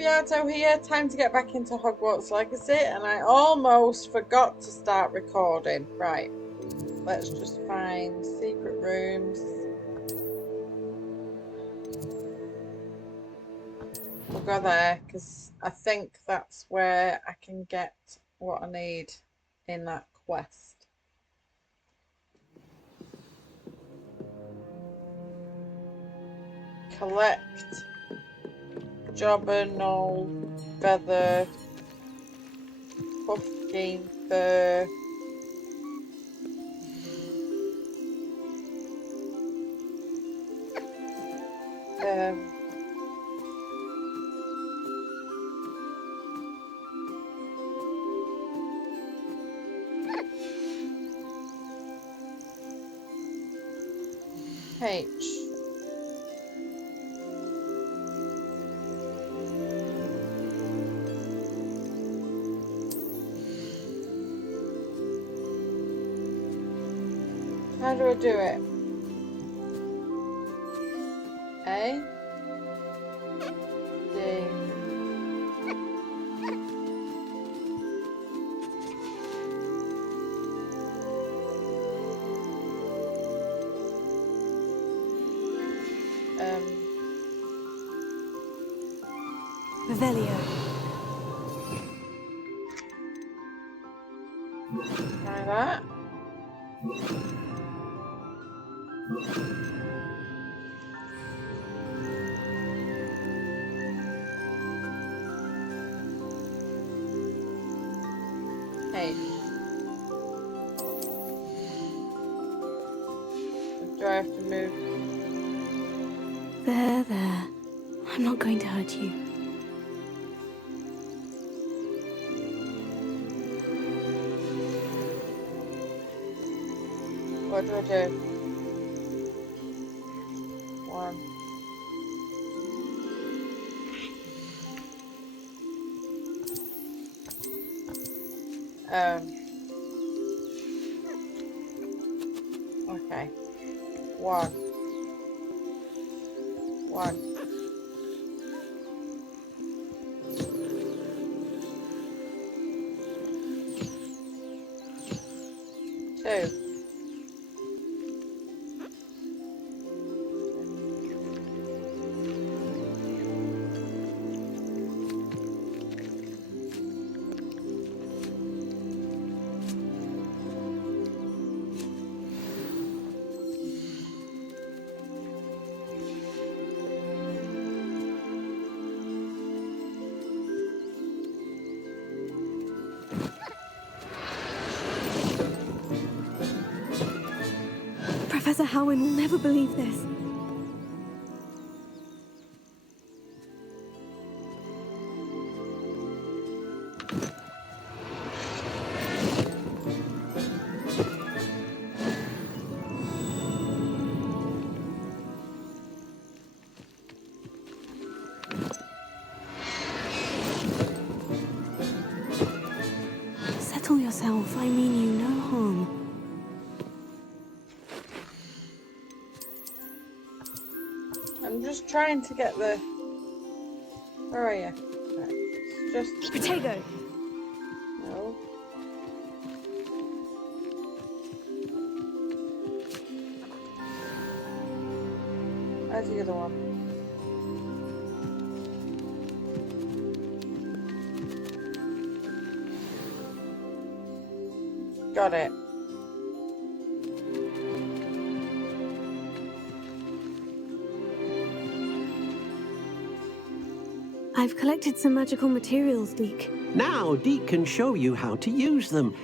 Rigby, Artho here. Time to get back into Hogwarts Legacy, and I almost forgot to start recording. Right, let's just find secret rooms. We'll go there, because I think that's where I can get what I need in that quest. Collect Jobber, Knoll, Feather, Puffskein, Fur. H. How do I do it? A. D. Revelio. Try that. Hey. Do I have to move? There. I'm not going to hurt you. What do I do? 1. Okay. 1. 1. 2. Professor Howin will never believe this. Settle yourself. I mean you no harm. I'm just trying to get the... Where are you? Right. It's just... Protego! No. Where's the other one? Got it. I've collected some magical materials, Deke. Now Deke can show you how to use them.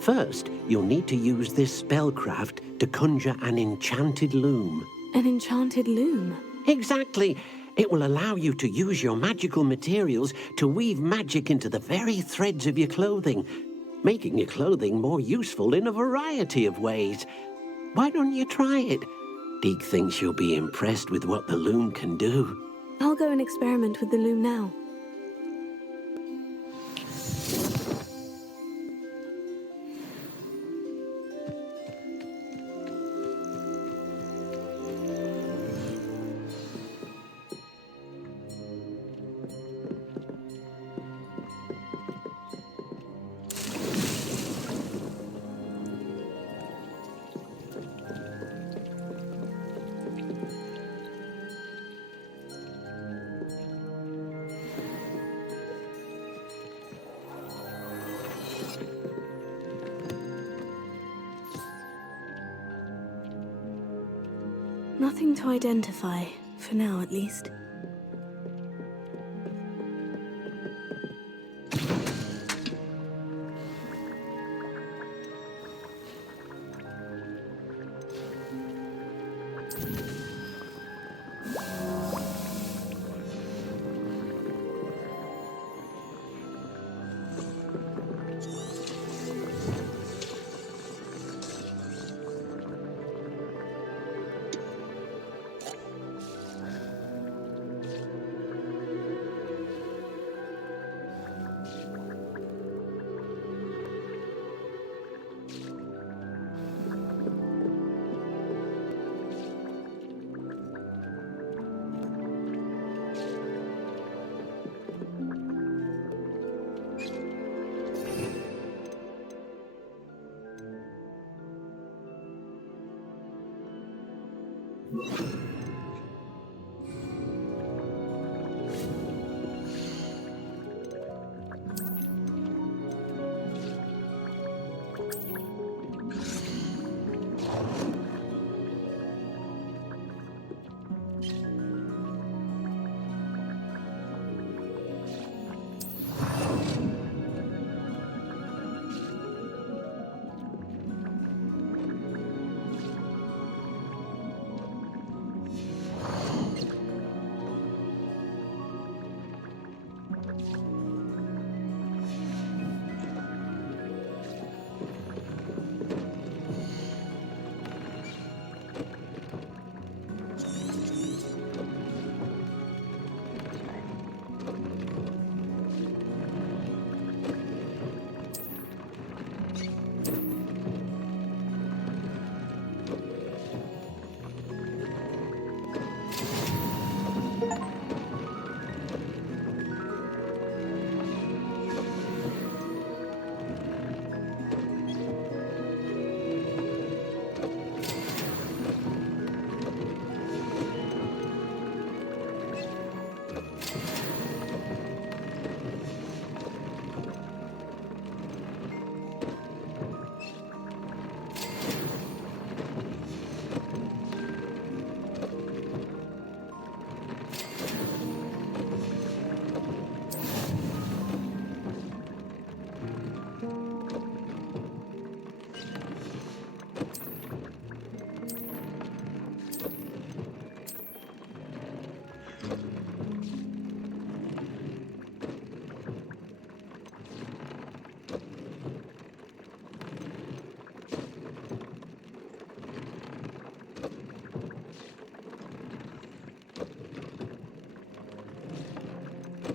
First, you'll need to use this spellcraft to conjure an enchanted loom. An enchanted loom? Exactly. It will allow you to use your magical materials to weave magic into the very threads of your clothing, making your clothing more useful in a variety of ways. Why don't you try it? Deke thinks you'll be impressed with what the loom can do. I'll go and experiment with the loom now. Nothing to identify, for now at least.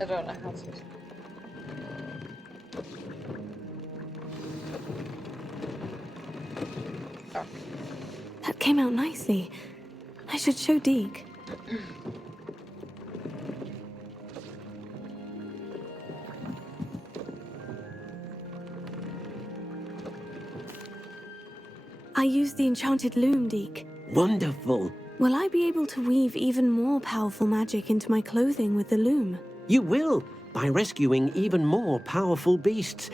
I don't know how to. Oh. That came out nicely. I should show Deke. I used the enchanted loom, Deke. Wonderful. Will I be able to weave even more powerful magic into my clothing with the loom? You will, by rescuing even more powerful beasts.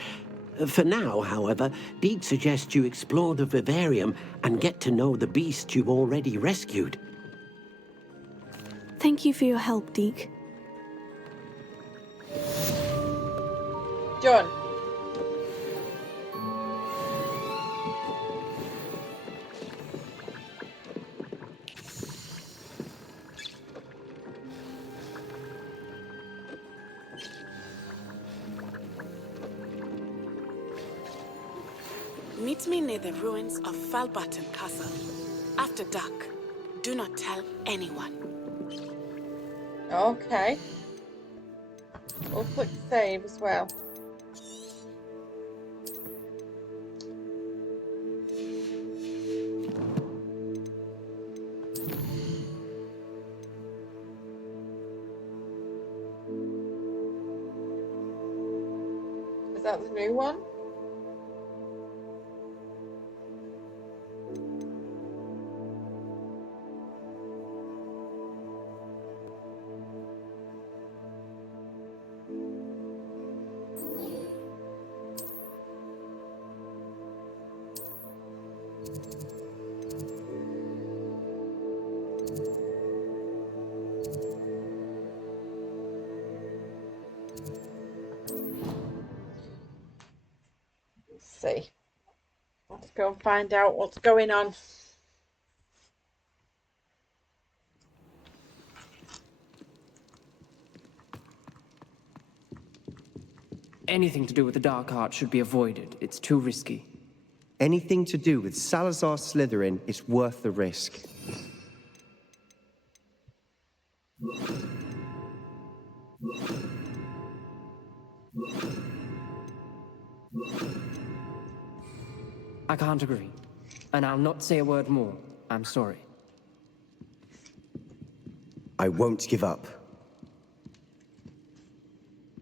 For now, however, Deed suggests you explore the vivarium and get to know the beasts you've already rescued. Thank you for your help, Deke. John. Meet me near the ruins of Falbaton Castle. After dark. Do not tell anyone. Okay. We'll click save as well. Is that the new one? see. Let's go and find out what's going on. Anything to do with the dark arts should be avoided. It's too risky. Anything to do with Salazar Slytherin is worth the risk. I can't agree. And I'll not say a word more. I'm sorry. I won't give up.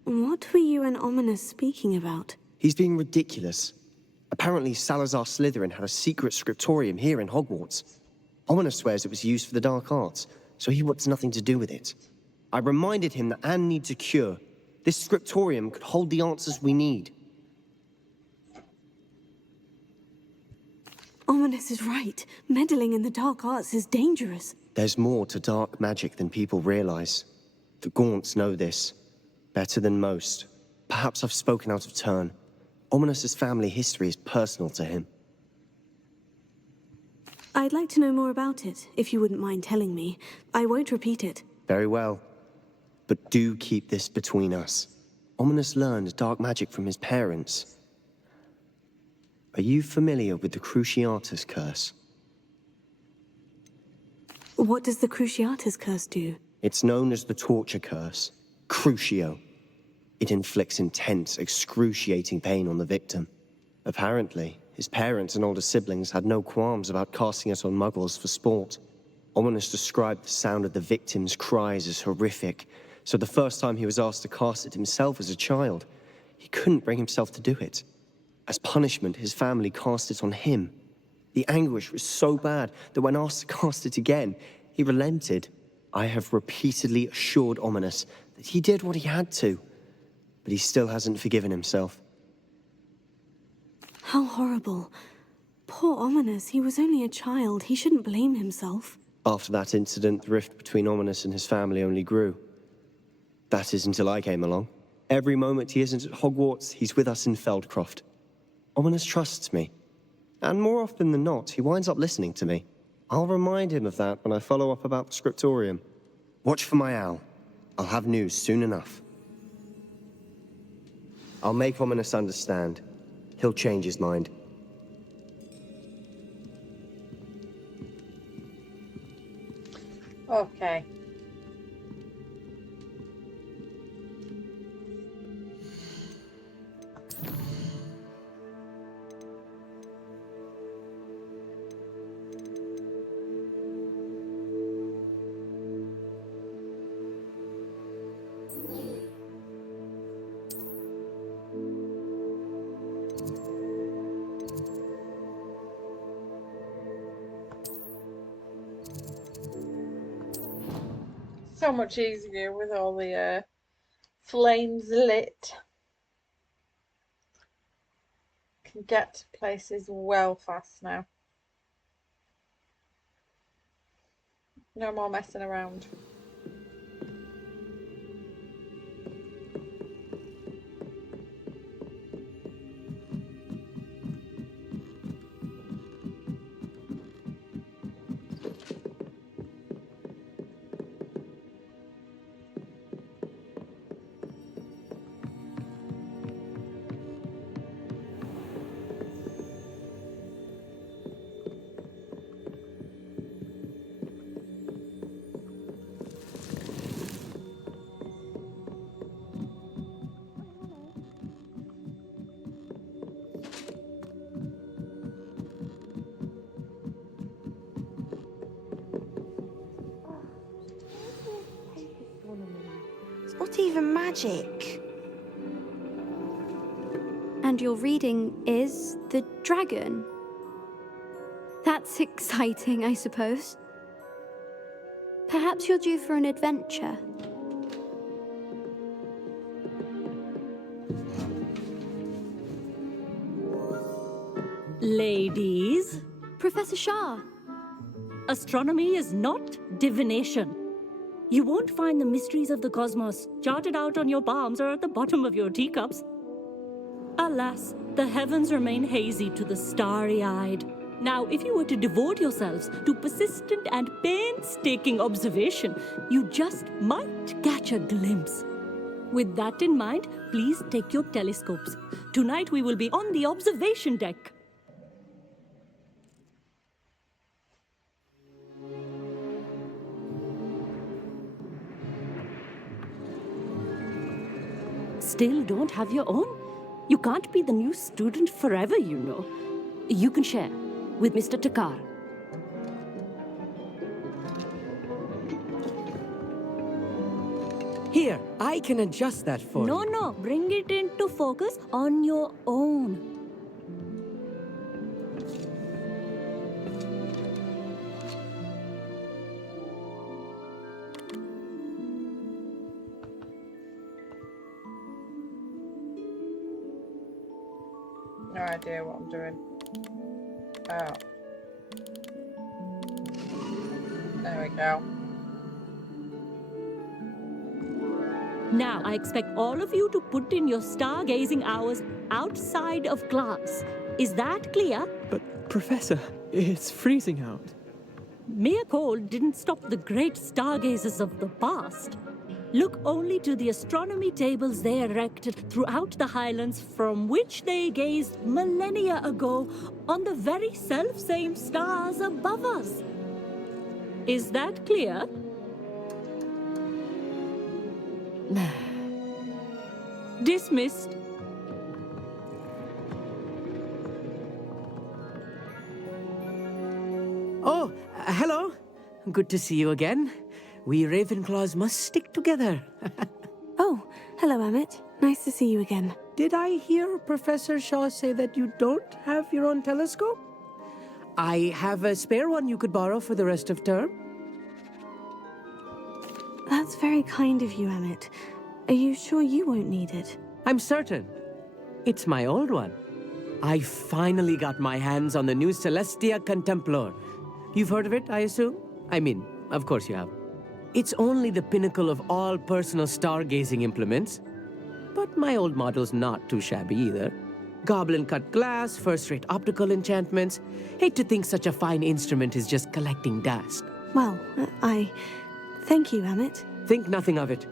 What were you and Ominous speaking about? He's being ridiculous. Apparently, Salazar Slytherin had a secret scriptorium here in Hogwarts. Ominous swears it was used for the dark arts, so he wants nothing to do with it. I reminded him that Anne needs a cure. This scriptorium could hold the answers we need. Ominous is right. Meddling in the dark arts is dangerous. There's more to dark magic than people realize. The Gaunts know this. Better than most. Perhaps I've spoken out of turn. Ominous's family history is personal to him. I'd like to know more about it, if you wouldn't mind telling me. I won't repeat it. Very well. But do keep this between us. Ominous learned dark magic from his parents. Are you familiar with the Cruciatus Curse? What does the Cruciatus Curse do? It's known as the Torture Curse. Crucio. It inflicts intense, excruciating pain on the victim. Apparently, his parents and older siblings had no qualms about casting it on muggles for sport. Ominous described the sound of the victim's cries as horrific, so the first time he was asked to cast it himself as a child, he couldn't bring himself to do it. As punishment, his family cast it on him. The anguish was so bad that when asked to cast it again, he relented. I have repeatedly assured Ominous that he did what he had to, but he still hasn't forgiven himself. How horrible. Poor Ominous, he was only a child. He shouldn't blame himself. After that incident, the rift between Ominous and his family only grew. That is until I came along. Every moment he isn't at Hogwarts, he's with us in Feldcroft. Ominous trusts me. And more often than not, he winds up listening to me. I'll remind him of that when I follow up about the scriptorium. Watch for my owl. I'll have news soon enough. I'll make Ominous understand. He'll change his mind. Okay. So much easier with all the flames lit. Can get to places well fast now. No more messing around. It's not even magic. And your reading is the dragon. That's exciting, I suppose. Perhaps you're due for an adventure. Ladies, Professor Shah. astronomy is not divination. You won't find the mysteries of the cosmos charted out on your palms or at the bottom of your teacups. Alas, the heavens remain hazy to the starry-eyed. Now, if you were to devote yourselves to persistent and painstaking observation, you just might catch a glimpse. With that in mind, please take your telescopes. Tonight we will be on the observation deck. Still don't have your own? You can't be the new student forever, you know. You can share with Mr. Takar. Here, I can adjust that for you. No, bring it into focus on your own. No idea what I'm doing. Oh. There we go. Now, I expect all of you to put in your stargazing hours outside of class. Is that clear? But, Professor, it's freezing out. Mere cold didn't stop the great stargazers of the past. Look only to the astronomy tables they erected throughout the highlands from which they gazed millennia ago on the very self-same stars above us. Is that clear? Dismissed. Oh, hello. Good to see you again. We Ravenclaws must stick together. Oh, hello, Emmett. Nice to see you again. Did I hear Professor Shaw say that you don't have your own telescope? I have a spare one you could borrow for the rest of term. That's very kind of you, Emmett. Are you sure you won't need it? I'm certain. It's my old one. I finally got my hands on the new Celestia Contemplor. You've heard of it, I assume? I mean, of course you have. It's only the pinnacle of all personal stargazing implements. But my old model's not too shabby either. Goblin-cut glass, first-rate optical enchantments. Hate to think such a fine instrument is just collecting dust. Well, thank you, Emmett. Think nothing of it.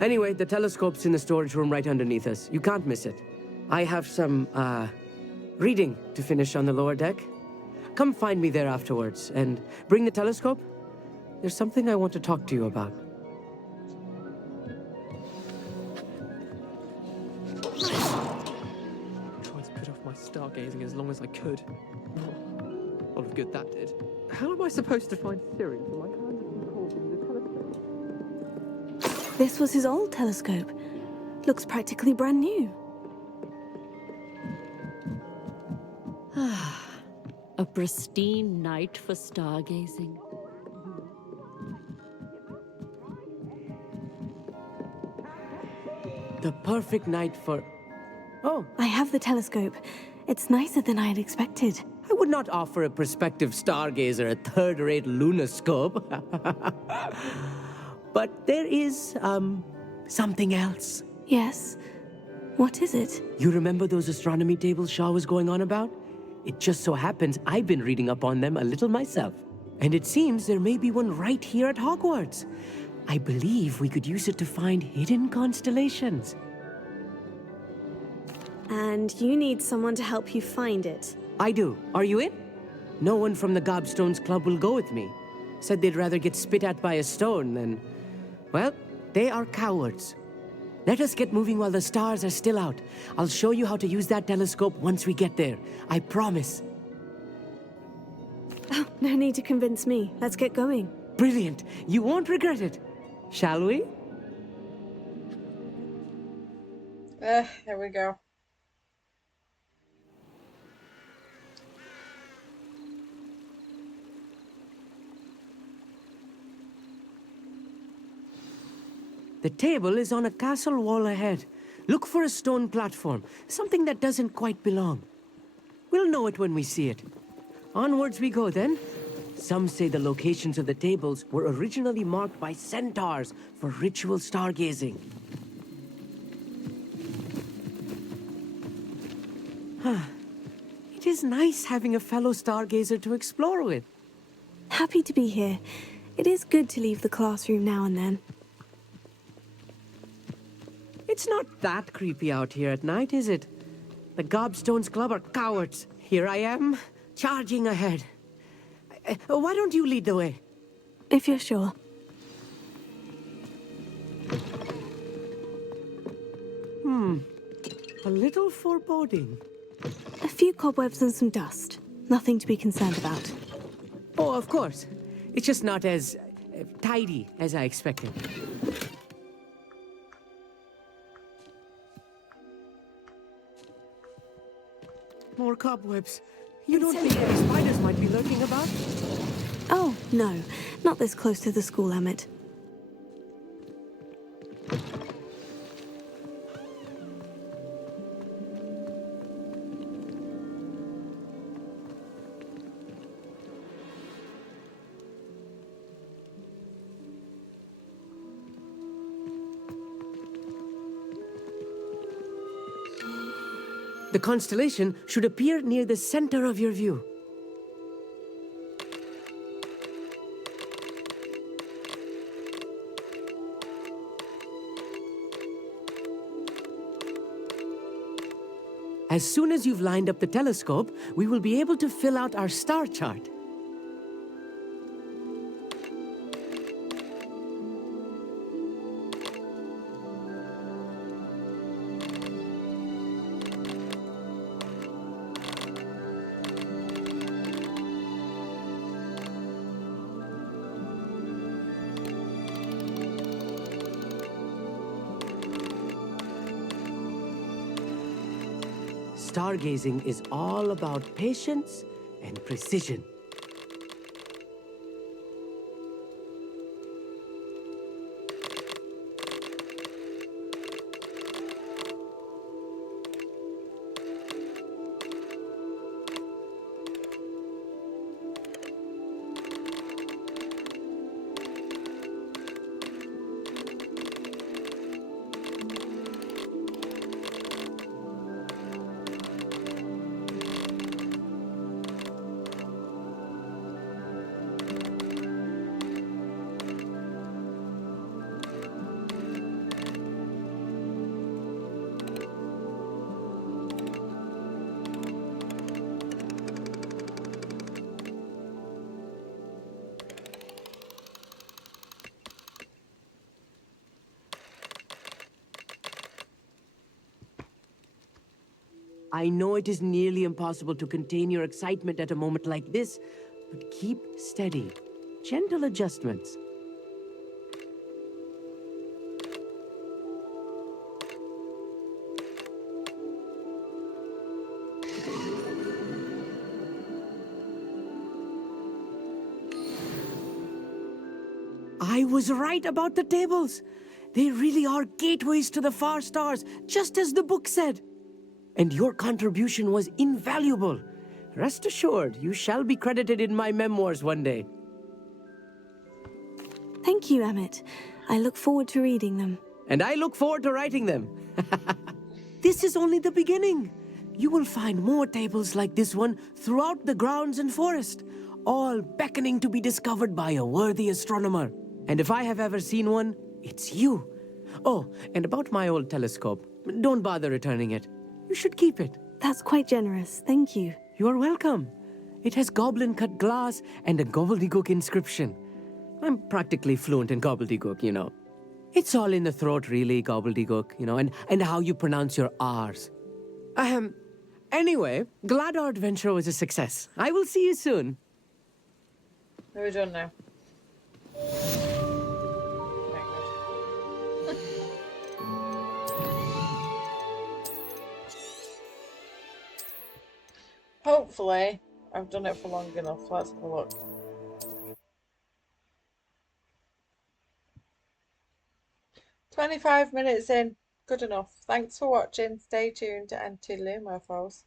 Anyway, the telescope's in the storage room right underneath us. You can't miss it. I have some, reading to finish on the lower deck. Come find me there afterwards, and bring the telescope. There's something I want to talk to you about. Tried to put off my stargazing as long as I could. A lot of good that did. How am I supposed to find Siri when my hands are too cold in the telescope? This was his old telescope. Looks practically brand new. A pristine night for stargazing. The perfect night for... Oh, I have the telescope. It's nicer than I had expected. I would not offer a prospective stargazer a third-rate lunoscope. But there is, something else. Yes? What is it? You remember those astronomy tables Shaw was going on about? It just so happens I've been reading up on them a little myself. And it seems there may be one right here at Hogwarts. I believe we could use it to find hidden constellations. And you need someone to help you find it. I do. Are you in? No one from the Gobstones Club will go with me. Said they'd rather get spit at by a stone than... Well, they are cowards. Let us get moving while the stars are still out. I'll show you how to use that telescope once we get there. I promise. Oh, no need to convince me. Let's get going. Brilliant. You won't regret it. Shall we? Here we go. The table is on a castle wall ahead. Look for a stone platform, something that doesn't quite belong. We'll know it when we see it. Onwards we go then. Some say the locations of the tables were originally marked by centaurs for ritual stargazing. It is nice having a fellow stargazer to explore with. Happy to be here. It is good to leave the classroom now and then. It's not that creepy out here at night, is it? The Gobstones Club are cowards. Here I am, charging ahead. Why don't you lead the way? If you're sure. A little foreboding. A few cobwebs and some dust. Nothing to be concerned about. Oh, of course. It's just not as tidy as I expected. More cobwebs. You don't think any spiders might be lurking about? Oh, no. Not this close to the school, Emmett. The constellation should appear near the center of your view. As soon as you've lined up the telescope, we will be able to fill out our star chart. Stargazing is all about patience and precision. I know it is nearly impossible to contain your excitement at a moment like this, but keep steady. Gentle adjustments. I was right about the tables. They really are gateways to the far stars, just as the book said. And your contribution was invaluable. Rest assured, you shall be credited in my memoirs one day. Thank you, Emmett. I look forward to reading them. And I look forward to writing them. This is only the beginning. You will find more tables like this one throughout the grounds and forest, all beckoning to be discovered by a worthy astronomer. And if I have ever seen one, it's you. Oh, and about my old telescope, don't bother returning it. You should keep it. That's quite generous. Thank you. You are welcome. It has goblin-cut glass and a gobbledygook inscription. I'm practically fluent in gobbledygook, you know. It's all in the throat, really, gobbledygook, you know, and how you pronounce your R's. Anyway, glad our adventure was a success. I will see you soon. What are we doing now? Hopefully, I've done it for long enough. Let's have a look. "25 minutes in. Good enough. Thanks for watching. Stay tuned and toodaloo, mofos."